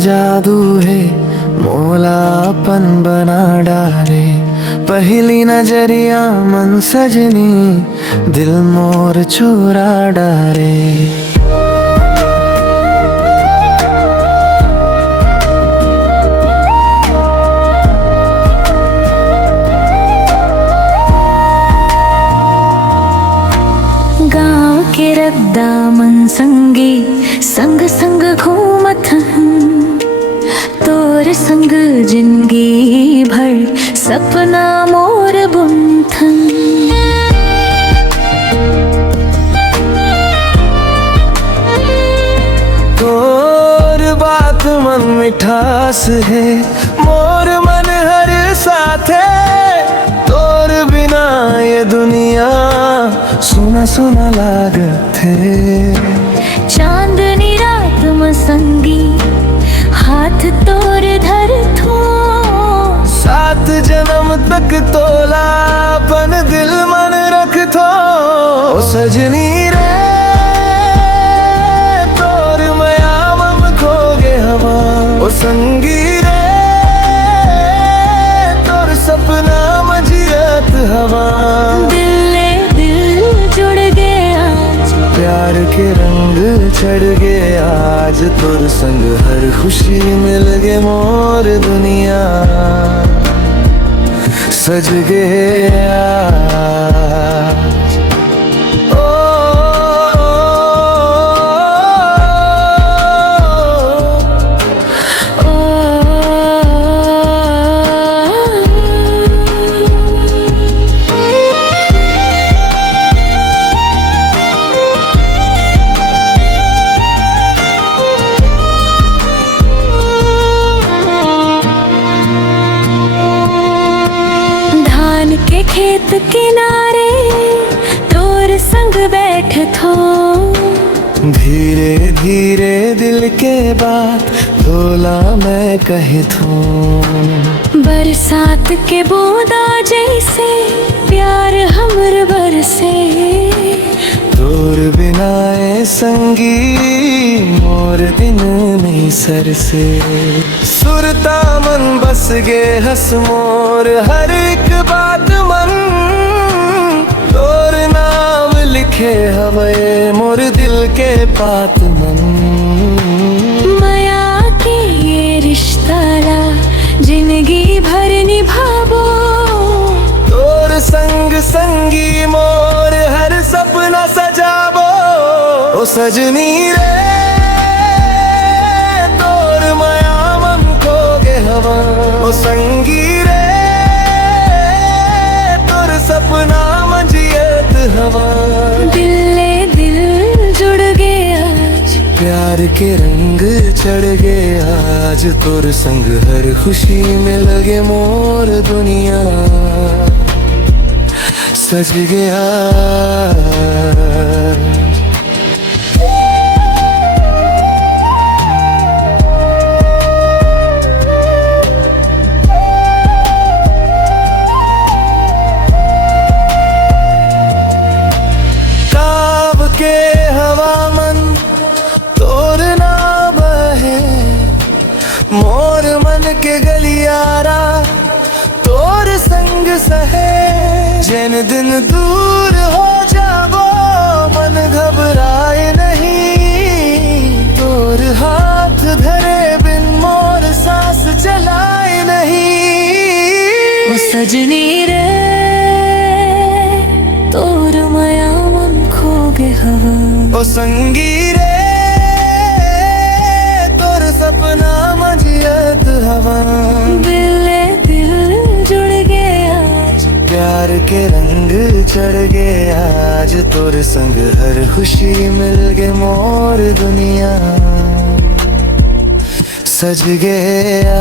जादू है मोलापन बना डाले। पहली नजरिया मन सजनी दिल मोर चुरा डाले। गाँव के रद्दा मन संगी संग संग घूमत हन। तोर संग जिंदगी भर सपना मोर बुनथन। तोर बात मन मिठास है मोर मन हर साथ है। तोर बिना ये दुनिया सुना सुना लागत है। चांदनी रात मसंगी हाथ तोर धर थो। 7 जन्म तक तोलापन दिल मन रख थो। ओ सजनी रे तोर मया मम खोगे हवा। ओ संगी रे तोर सपना मजियत हवा। प्यार के रंग चढ़ गए आज तोर संग हर खुशी मिल गए मोर दुनिया सज गया। के खेत किनारे तोर संग बैठ थो। धीरे धीरे दिल के बात तोला मैं कहे थो। बरसात के बूंदा जैसे प्यार हमर बरसे। तोर बिना ए संगी मोर दिन नहीं सर से। सुरता मन बस गे हस मोर हर एक बात मन। तोर नाम लिखे हवे मोर दिल के पात मन। माया के ये रिश्ता ला जिंदगी भर निभावो। तोर संग संगी मोर हर सपना सजावो। ओ सजनी रे तोर माया मन खोगे हवा। ओ संगी रे तोर सपना मजियत हवा। दिल जुड़ गए आज। प्यार के रंग चढ़ गए आज तोर संग हर खुशी में लगे मोर दुनिया सज गया। काब के हवा मन तोर ना बहे। मोर मन के गलियारा तोर संग सहे। जिन दिन दूर हो जावो मन घबराए नहीं। तोर हाथ धरे बिन मोर सांस चलाए नहीं। ओ सजनी रे तोर माया मन खोगे हवा। ओ संगी रे तोर सपना मजियत हवा। दिल जुड़ गए आज। प्यार के रंग चढ़ गए आज तोर संग हर खुशी मिल गए मोर दुनिया सज गया।